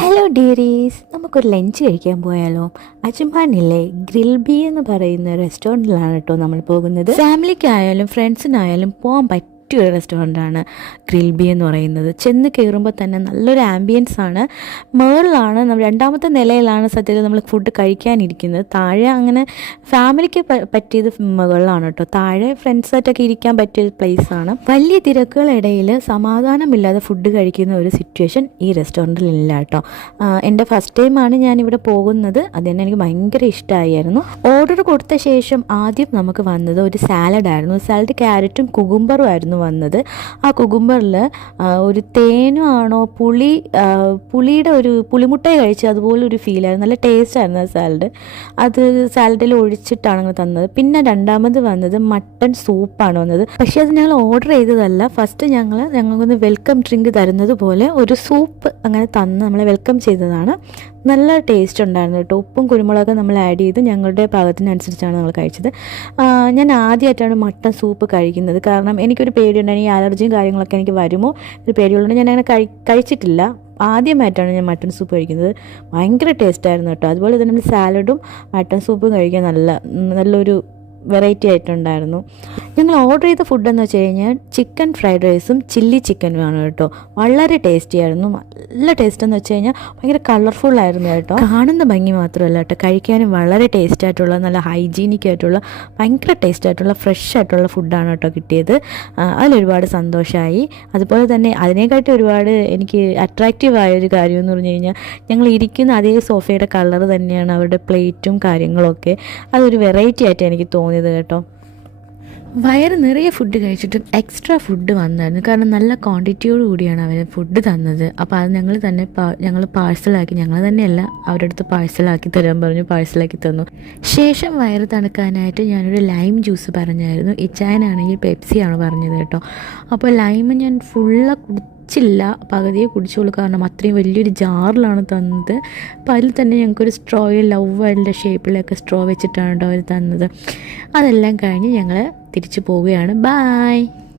Hello ഡിയറീസ്, നമുക്കൊരു lunch കഴിക്കാൻ പോയാലോ? അജ്മാനിലെ ഗ്രിൽ ബി എന്ന് പറയുന്ന റെസ്റ്റോറൻറ്റിലാണ് കേട്ടോ നമ്മൾ പോകുന്നത്. ഫാമിലിക്കായാലും ഫ്രണ്ട്സിനായാലും പോകാൻ പറ്റിയ ഒരു റെസ്റ്റോറൻ്റാണ് ഗ്രിൽ ബി എന്ന് പറയുന്നത്. ചെന്ന് കയറുമ്പോൾ തന്നെ നല്ലൊരു ആംബിയൻസ് ആണ്. മുകളിലാണ് രണ്ടാമത്തെ നിലയിലാണ് സത്യത്തിൽ നമ്മൾ ഫുഡ് കഴിക്കാനിരിക്കുന്നത്. താഴെ അങ്ങനെ ഫാമിലിക്ക് പറ്റിയത് മുകളിലാണ് കേട്ടോ. താഴെ ഫ്രണ്ട്സായിട്ടൊക്കെ ഇരിക്കാൻ പറ്റിയ പ്ലേസാണ്. വലിയ തിരക്കുകളിടയിൽ സമാധാനമില്ലാതെ ഫുഡ് കഴിക്കുന്ന ഒരു സിറ്റുവേഷൻ ഈ റെസ്റ്റോറൻറ്റിൽ ഇല്ല കേട്ടോ. എൻ്റെ ഫസ്റ്റ് ടൈമാണ് ഞാനിവിടെ പോകുന്നത്. അതുതന്നെ എനിക്ക് ഭയങ്കര ഇഷ്ടമായിരുന്നു. ഓർഡർ കൊടുത്ത ശേഷം ആദ്യം നമുക്ക് വന്നത് ഒരു സാലഡായിരുന്നു. സാലഡ് ക്യാരറ്റും കുകുംബറും ആയിരുന്നു വന്നത്. ആ കുകുംബറിൽ ഒരു തേനും ആണോ പുളിയുടെ ഒരു പുളിമുട്ടയെ കഴിച്ച് അതുപോലെ ഒരു ഫീലായിരുന്നു. നല്ല ടേസ്റ്റ് ആയിരുന്നു ആ സാലഡ്. അത് സാലഡിൽ ഒഴിച്ചിട്ടാണ് ഞങ്ങൾ തന്നത്. പിന്നെ രണ്ടാമത് വന്നത് മട്ടൺ സൂപ്പാണ് വന്നത്. പക്ഷേ അത് ഞങ്ങൾ ഓർഡർ ചെയ്തതല്ല. ഫസ്റ്റ് ഞങ്ങൾക്കൊന്ന് വെൽക്കം ഡ്രിങ്ക് തരുന്നത് പോലെ ഒരു സൂപ്പ് അങ്ങനെ തന്ന് നമ്മളെ വെൽക്കം ചെയ്തതാണ്. നല്ല ടേസ്റ്റ് ഉണ്ടായിരുന്നു കേട്ടോ. ഉപ്പും കുരുമുളകൊക്കെ നമ്മൾ ആഡ് ചെയ്ത് ഞങ്ങളുടെ പാകത്തിനനുസരിച്ചാണ് നമ്മൾ കഴിച്ചത്. ഞാൻ ആദ്യമായിട്ടാണ് മട്ടൺ സൂപ്പ് കഴിക്കുന്നത്. കാരണം എനിക്കൊരു പേടിയുണ്ടായിരുന്നു, ഈ അലർജിയും കാര്യങ്ങളൊക്കെ എനിക്ക് വരുമോ ഒരു പേടിയുള്ളതുകൊണ്ട് ഞാൻ അങ്ങനെ കഴിച്ചിട്ടില്ല. ആദ്യമായിട്ടാണ് ഞാൻ മട്ടൺ സൂപ്പ് കഴിക്കുന്നത്. ഭയങ്കര ടേസ്റ്റായിരുന്നു കേട്ടോ. അതുപോലെ തന്നെ നമ്മൾ സാലഡും മട്ടൺ സൂപ്പും കഴിക്കാൻ നല്ലൊരു വെറൈറ്റി ആയിട്ടുണ്ടായിരുന്നു. ഞങ്ങൾ ഓർഡർ ചെയ്ത ഫുഡെന്ന് വെച്ച് കഴിഞ്ഞാൽ ചിക്കൻ ഫ്രൈഡ് റൈസും ചില്ലി ചിക്കനുമാണ് കേട്ടോ. വളരെ ടേസ്റ്റി ആയിരുന്നു. നല്ല ടേസ്റ്റ് എന്ന് വെച്ച് കഴിഞ്ഞാൽ ഭയങ്കര കളർഫുള്ളായിരുന്നു കേട്ടോ. കാണുന്ന ഭംഗി മാത്രമല്ല കേട്ടോ, കഴിക്കാനും വളരെ ടേസ്റ്റ് ആയിട്ടുള്ള, നല്ല ഹൈജീനിക് ആയിട്ടുള്ള, ഭയങ്കര ടേസ്റ്റ് ആയിട്ടുള്ള, ഫ്രഷ് ആയിട്ടുള്ള ഫുഡാണ് കേട്ടോ കിട്ടിയത്. അതിലൊരുപാട് സന്തോഷമായി. അതുപോലെ തന്നെ അതിനെക്കാട്ടി ഒരുപാട് എനിക്ക് അട്രാക്റ്റീവ് ആയൊരു കാര്യം എന്ന് പറഞ്ഞു കഴിഞ്ഞാൽ ഞങ്ങൾ ഇരിക്കുന്ന അതേ സോഫയുടെ കളർ തന്നെയാണ് അവരുടെ പ്ലേറ്റും കാര്യങ്ങളൊക്കെ. അതൊരു വെറൈറ്റി ആയിട്ട് എനിക്ക് തോന്നിയത് കേട്ടോ. വയറ് നിറയെ ഫുഡ് കഴിച്ചിട്ടും എക്സ്ട്രാ ഫുഡ് വന്നായിരുന്നു. കാരണം നല്ല ക്വാണ്ടിറ്റിയോട് കൂടിയാണ് അവർ ഫുഡ് തന്നത്. അപ്പോൾ അത് ഞങ്ങൾ പാഴ്സലാക്കി, ഞങ്ങൾ തന്നെയല്ല അവരുടെ അടുത്ത് പാഴ്സലാക്കി തരാൻ പറഞ്ഞു. പാഴ്സലാക്കി തന്നു. ശേഷം വയറ് തണുക്കാനായിട്ട് ഞാനൊരു ലൈം ജ്യൂസ് പറഞ്ഞായിരുന്നു. ഇച്ചായനാണെങ്കിൽ പെപ്സിയാണ് പറഞ്ഞത് കേട്ടോ. അപ്പോൾ ലൈം ഞാൻ കുടിച്ചില്ല, പകുതിയെ കുടിച്ചോളൂ. കാരണം അത്രയും വലിയൊരു ജാറിലാണ് തന്നത്. അപ്പോൾ അതിൽ തന്നെ ഞങ്ങൾക്കൊരു സ്ട്രോയിൽ ലവ് വേൾഡിൻ്റെ ഷേപ്പിലൊക്കെ സ്ട്രോ വെച്ചിട്ടാണ് കേട്ടോ അവർ തന്നത്. അതെല്ലാം കഴിഞ്ഞ് ഞങ്ങൾ തിരിച്ചു പോവുകയാണ്. ബായ്.